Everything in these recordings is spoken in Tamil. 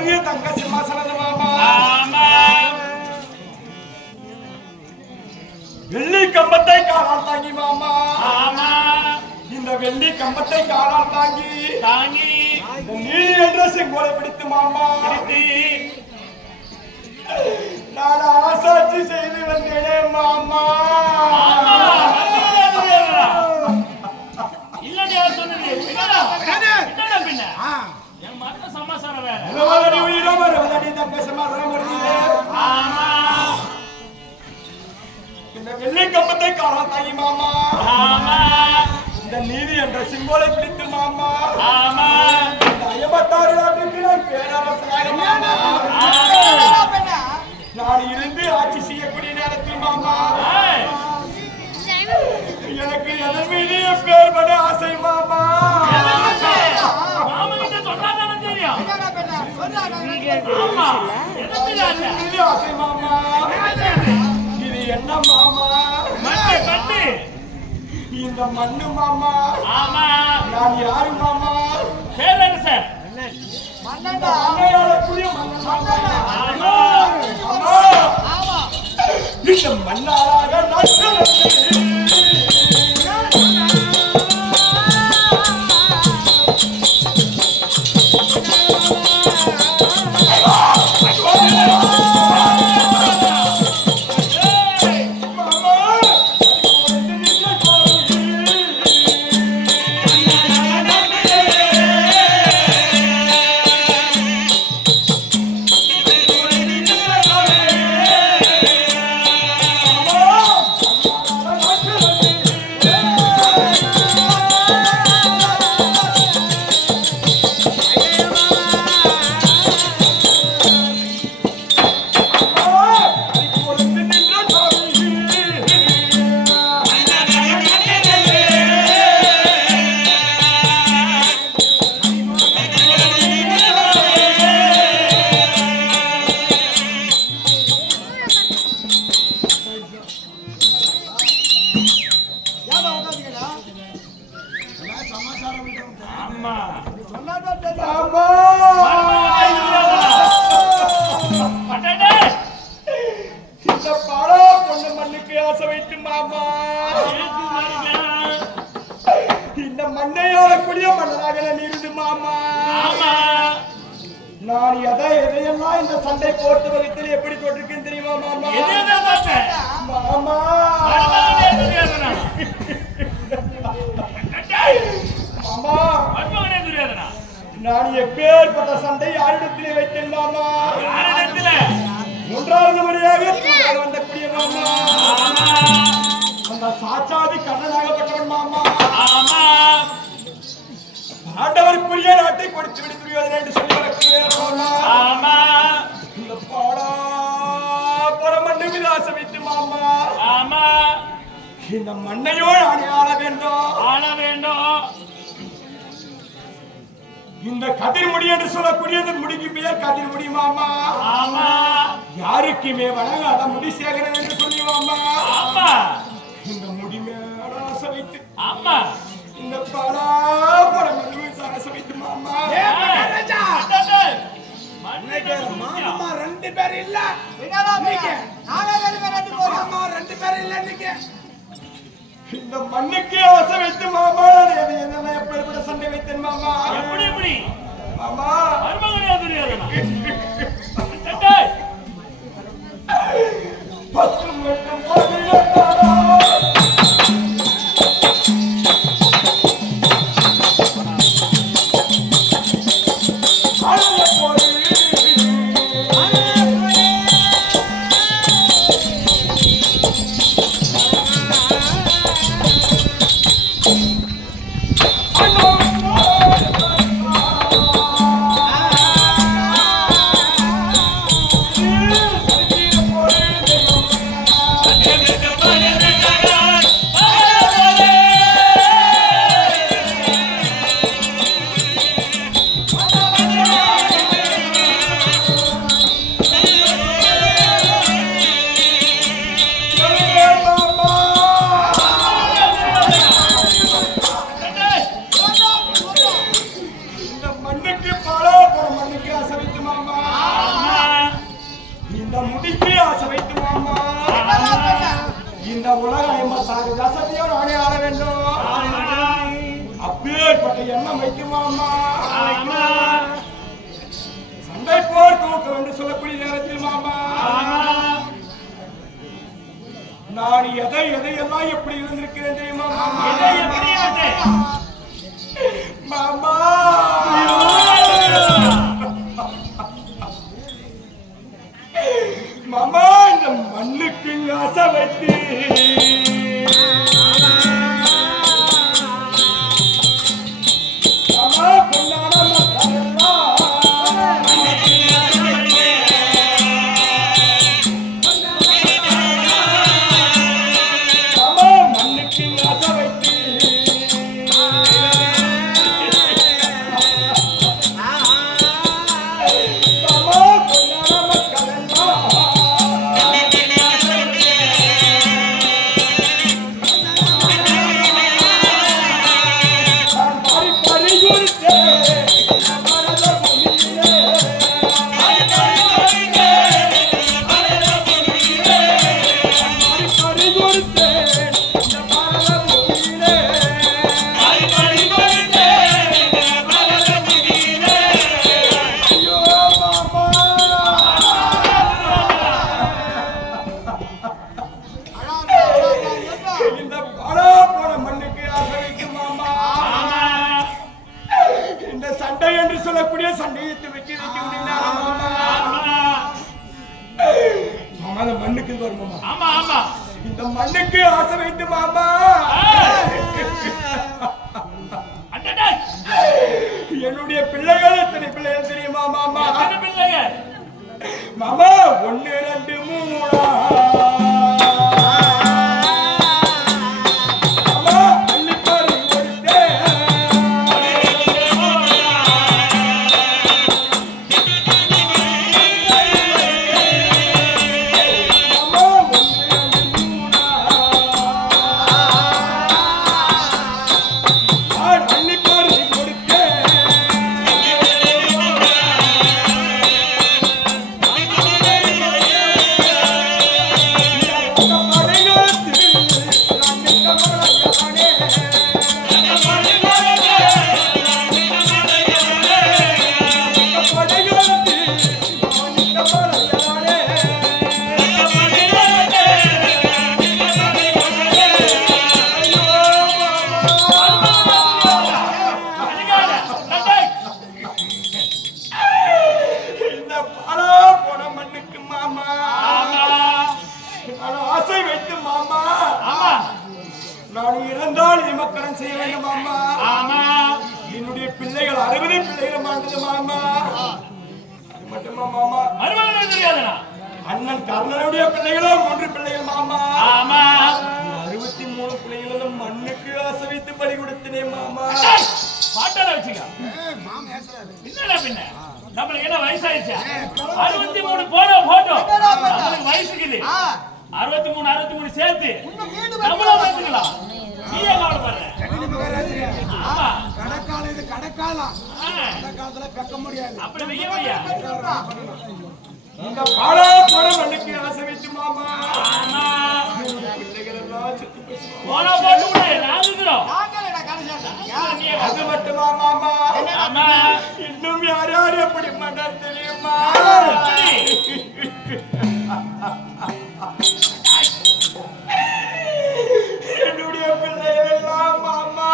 வருது தங்க சிம்மாசனது மாமா. வெள்ளி கம்பத்தை காலால் தாங்கி மாமா. இந்த வெள்ளி கம்பத்தை காலால் தாங்கி நீ என்ற செங்கோலை பிடித்து மாமா நான் ஆசாட்சி செய்து வந்தேன் மாமா. இந்த வெள்ளி கம்பத்தை காலால் தாங்கி மாமா இந்த நீதி என்ற சிங்கோலை பிடித்து மாமா ஐம்பத்தாறு நாட்டுக்கு நான் பேரரசனாக மாமா நான் இருந்து ஆட்சி செய்யக்கூடிய நேரத்தில் மாமா எனக்கு எதன் மீது பேர்பட ஆசை மாமா. ஆசை மாமா இது என்ன மாமா இந்த மண்ணு மாமா நான் யாரு மாமா பேரரசர் இந்த மண்ணாளாக நான் எதையெல்லாம் இந்த சண்டை போட்டு வகுத்தில் எப்படி போட்டிருக்கேன் தெரியுமா மாமா? மாமா நான் எப்பேற்பட்ட சண்டை யாரிடத்திலே வைத்தேன் மாமா? மூன்றாவது முறையாக வந்தக்கூடிய மாமா அந்த சாட்சாதி கண்ணனாகப்பட்டவன் மாமா ஆண்டவருக்குரிய நாட்டை கொடுத்து விடு துரியோதனன் என்று சொல்லி வரக்கூடிய மாமா இந்த பாடா போற மண்ணு மீது ஆசை வைத்து மாமா இந்த மண்ணையோ ஆள வேண்டும் இந்த கதிர்முடி என்று சொல்லக்கூடிய முடிக்கு பெயர் கதிர்முடி மாமா யாருக்குமே வணங்காத முடி சேகரன் என்று சொல்லி மாமா இந்த முடி மேல ஆசை வைத்து இந்த பாடா போற மண்ணு மீது ஆசை வைத்து மாமா மாமா ரெண்டு பேர் இல்ல ரெண்டு பேர் இல்ல இந்த மண்ணுக்கு ஆசை வைத்து மாமா எப்படிப்பட்ட சண்டை வைத்தேன் மாமா மாமா உலகம் தசத்தையும் நானே ஆள வேண்டும். அப்பேற்பட்ட எண்ணம் வைத்து மாமா சண்டை போர் தூக்கம் என்று சொல்லக்கூடிய நேரத்தில் மாமா நான் எதையெல்லாம் எப்படி இருந்திருக்கிறேன் தெரியுமா மாமா? மாமா இந்த மண்ணுக்கு ஆசை வைத்து மாமா பொன்னான இந்த மண்ணுக்கு ஆசை வைத்து மாமா என்னுடைய பிள்ளைகள் எத்தனை பிள்ளைகள் தெரியுமா மாமா? மாமா 1 2 3 அண்ணன் கர்ணனுடைய பிள்ளைகளும் 3 பிள்ளைகள் மாமா. 63 பிள்ளைகளும் மண்ணுக்கு ஆசை வைத்து பலி கொடுத்தேன் மாமா. பாட்டால வச்சுக்க என்னடா பின்ன நம்மளுக்கு என்ன வயசாயிடுச்சா? 63 போட்டோ நம்மளுக்கு வயசுக்குது 63 சேர்த்து நம்மள பார்த்துக்கலாம். நீயே கவலைப்படுற கடக்காலம் இது கடக்காலத்துல பெக்க முடியாது. அப்படி வையா இந்த பாடா படம் மண்ணுக்கு ஆசை வச்சு மாமா பிள்ளைகள் எல்லாம் செத்து போச்சு. போனா போட்டு விடு, நான் இருக்கிறோம். அது மட்டுமா மாமா இன்னும் யார் யார் எப்படி மாட்டார் தெரியுமா? என்னுடைய பிள்ளைகள் எல்லாம் மாமா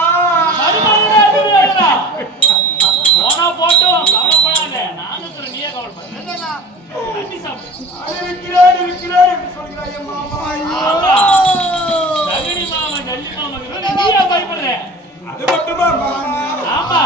போனா போட்டோம் கவலைப்படாத, நான் இருக்கிறேன். நீயே கவலைப்பட இருக்கிறார் என்று சொல்கிறாய் மாமா. தகுனி மாமா ஜல்லி மாமா நீயா பயப்படுற? அது மட்டுமா மாமா? ஆமா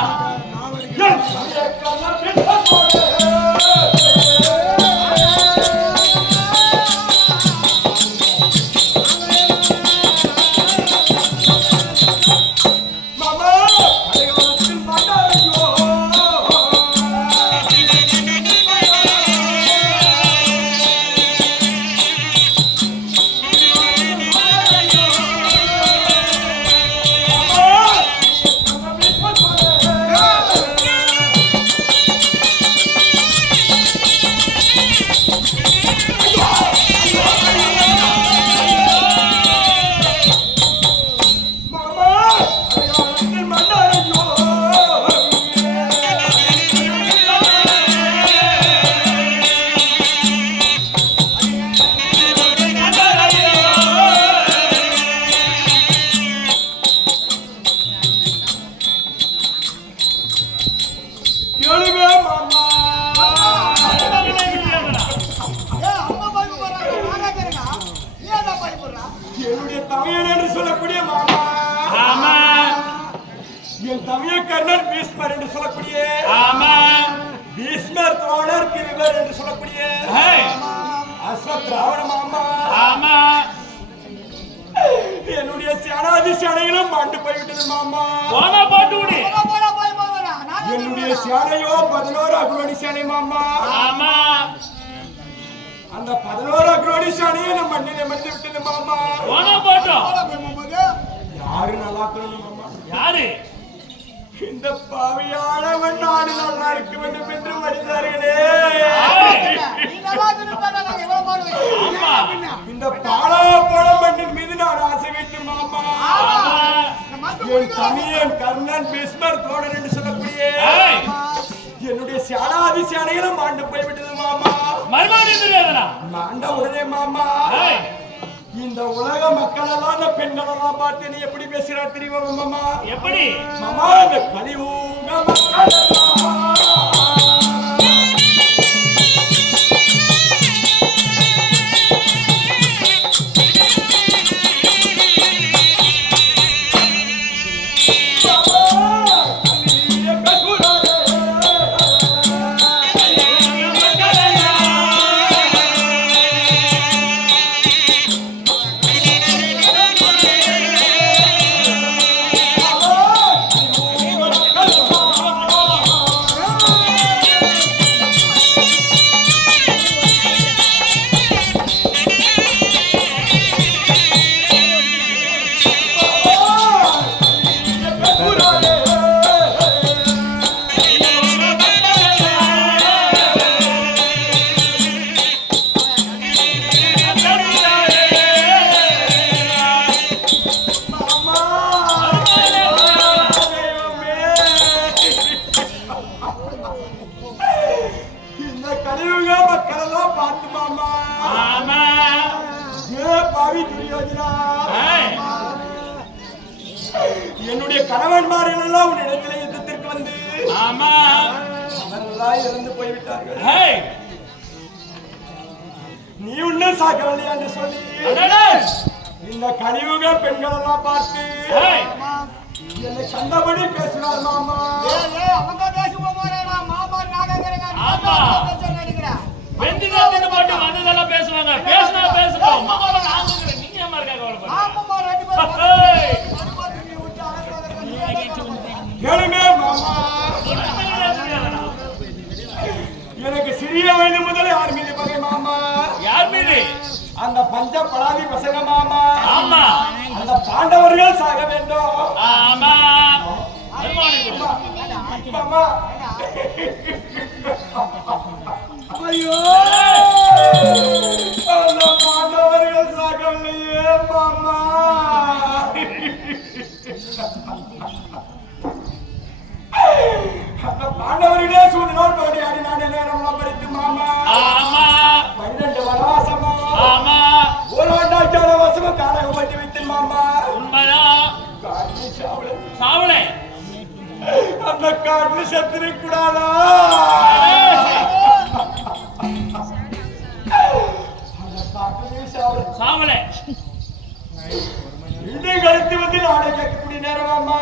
ரோடர் கிருவர் என்று சொல்லக்கூடிய அஸ்வத்ராவண மாமா. ஆமா, என்னுடைய சேனாதி சேனைகளும் மாண்டு போய்விட்டது மாமா. போனா போட்டு விடு. என்னுடைய சேனையோ 11 அக்ரோடி சேனை மாமா. ஆமா, அந்த 11 அக்ரோடி சேனையை நம்ம மண்ணிலே மடிந்து விட்டது மாமா. போனா போட்டோம். யாரு நல்லா இருக்கணும் மாமா? யாரு? இந்த பாவியானவன் நாடு நல்லா இருக்க வேண்டும் என்று மடிந்தார்களே. இந்த பாலா போல மண்ணின் மீது நான் ஆசை வைத்து மாமா. என் தமிழன் கர்ணன் பீஸ்மர் தோழன் என்று சொல்லக்கூடிய என்னுடைய சேனாதி சேனைகளும் மாண்டு போய்விட்டது மாமா. மறுபடியும் தெரியாதா? மாண்ட உடனே மாமா இந்த உலக மக்கள் எல்லாம் இந்த பெண்கள் எல்லாம் பார்த்து நீ எப்படி பேசுறார் தெரியுமா மாமா? எப்படி மாமா? இந்த கலியுக மக்கள் என்னுடைய கணவன்மார்கள் எல்லாம் உன் இடத்திலே யுத்தத்திற்கு வந்து அவர்களாய் இறந்து போய்விட்டார்கள். நீ உன்னும் சாகவில்லையா என்று சொல்லி இந்த கலியுக பெண்கள் எல்லாம் பார்த்து என்னை கண்டபடி பேசுறார் மாமா. பேசுவாங்க, பேசினா பேசுவோம். நீங்க ஏமா இருக்காங்க? எனக்கு சிறிய வயது முதல் யார் மீது பகை மாமா? யார் மீது? அந்த பஞ்ச பலாதி பசங்க மாமா. ஆமா, அந்த பாண்டவர்கள் சாக வேண்டும். ஆமா மாமா. ஐயோ, அந்த பாண்டவர்கள் சாகவில்லையே மாமா. அந்த பாண்டவர்களே சூழ்நிலை போராடி நான் நேரம் பறித்து மாமா. 12 வனவாசமா. ஒரு ஆண்டாச்சார வாசமும் காணகம் பற்றி வைத்து மாமா. சாவளை அந்த காட்டு சத்திரி கூடாதா? அந்த காட்டு சாவளை இன்னும் கழித்து வந்து நாளை கேட்கக்கூடிய நேரம் மாமா.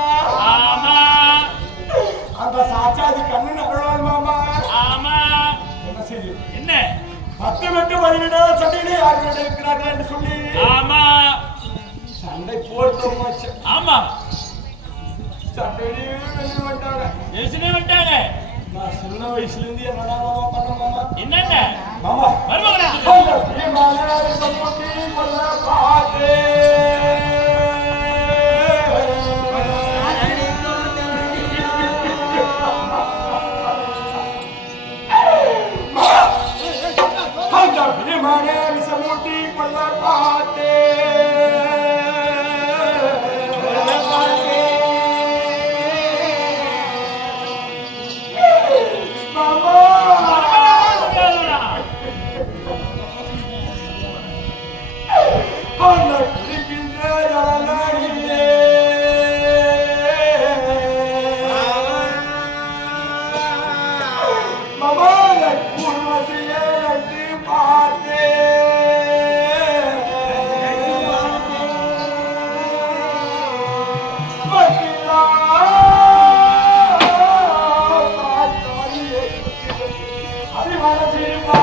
அந்த சாட்சாதி கண்ணன் அருளால் மாமா. என்ன செய்தி? என்ன 10 வெட்டு 12 சண்டையிலே யார் இருக்கிறார்கள் என்று சொல்லி சண்டை போட்டோம். ஆமா, சண்டையிலே வெளியே வந்துட்டாங்க. நான் சின்ன வயசுல இருந்து என்னடா மாமா பண்ண மாமா? என்னென்ன மாமா மருமகனே விசமூட்டி கொள்ள பார்த்தே. அப்படி வர சிரிப்பா